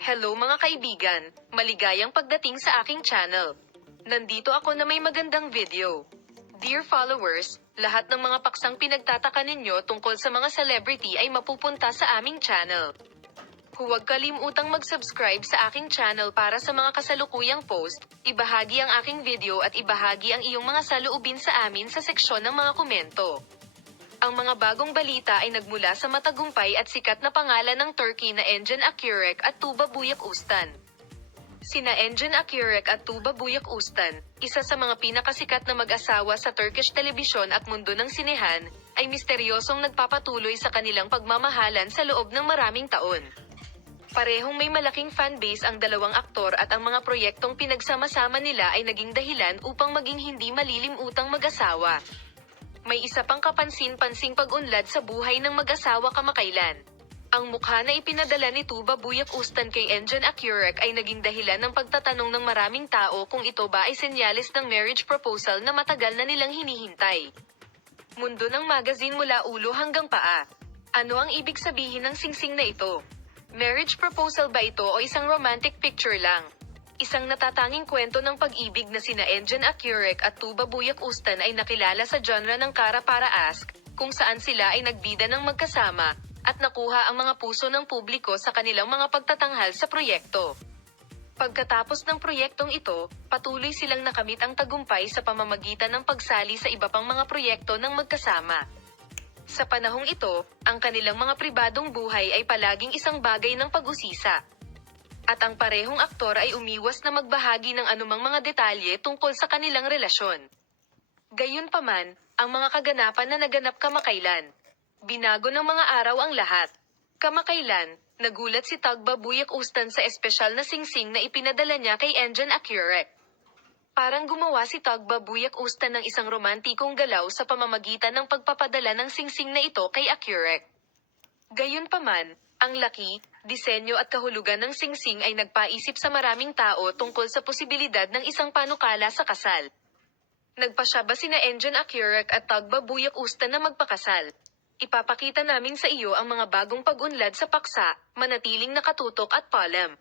Hello mga kaibigan, maligayang pagdating sa aking channel. Nandito ako na may magandang video. Dear followers, lahat ng mga paksang pinagtataka ninyo tungkol sa mga celebrity ay mapupunta sa aming channel. Huwag kalimutang mag-subscribe sa aking channel para sa mga kasalukuyang post, ibahagi ang aking video at ibahagi ang iyong mga saloobin sa amin sa seksyon ng mga komento. Ang mga bagong balita ay nagmula sa matagumpay at sikat na pangalan ng Turkey na Engin Akyurek at Tuba Buyak Ustan. Sina Engin Akyurek at Tuba Buyak Ustan, isa sa mga pinakasikat na mag-asawa sa Turkish telebisyon at mundo ng sinehan, ay misteryosong nagpapatuloy sa kanilang pagmamahalan sa loob ng maraming taon. Parehong may malaking fanbase ang dalawang aktor at ang mga proyektong pinagsama-sama nila ay naging dahilan upang maging hindi malilimutang mag-asawa. May isa pang kapansin-pansing pag-unlad sa buhay ng mag-asawa kamakailan. Ang mukha na ipinadala ni Tuba Buyak Ustan kay Engin Akyurek ay naging dahilan ng pagtatanong ng maraming tao kung ito ba ay senyales ng marriage proposal na matagal na nilang hinihintay. Mundo ng magazine mula ulo hanggang paa. Ano ang ibig sabihin ng singsing na ito? Marriage proposal ba ito o isang romantic picture lang? Isang natatanging kwento ng pag-ibig na sina Engin Akyurek at Tuba Buyak Ustan ay nakilala sa genre ng Kara Para Ask, kung saan sila ay nagbida ng magkasama, at nakuha ang mga puso ng publiko sa kanilang mga pagtatanghal sa proyekto. Pagkatapos ng proyektong ito, patuloy silang nakamit ang tagumpay sa pamamagitan ng pagsali sa iba pang mga proyekto ng magkasama. Sa panahong ito, ang kanilang mga pribadong buhay ay palaging isang bagay ng pag-usisa. At ang parehong aktor ay umiwas na magbahagi ng anumang mga detalye tungkol sa kanilang relasyon. Gayunpaman, ang mga kaganapan na naganap kamakailan. Binago ng mga araw ang lahat. Kamakailan, nagulat si Tuba Buyak Ustan sa espesyal na singsing na ipinadala niya kay Engin Akyurek. Parang gumawa si Tuba Buyak Ustan ng isang romantikong galaw sa pamamagitan ng pagpapadala ng singsing na ito kay Akyurek. Gayunpaman, ang laki, disenyo at kahulugan ng singsing ay nagpaisip sa maraming tao tungkol sa posibilidad ng isang panukala sa kasal. Nagpasya ba sina Engin Akyurek at Tuba Buyak Ustan na magpakasal? Ipapakita namin sa iyo ang mga bagong pag-unlad sa paksa, manatiling nakatutok at palem.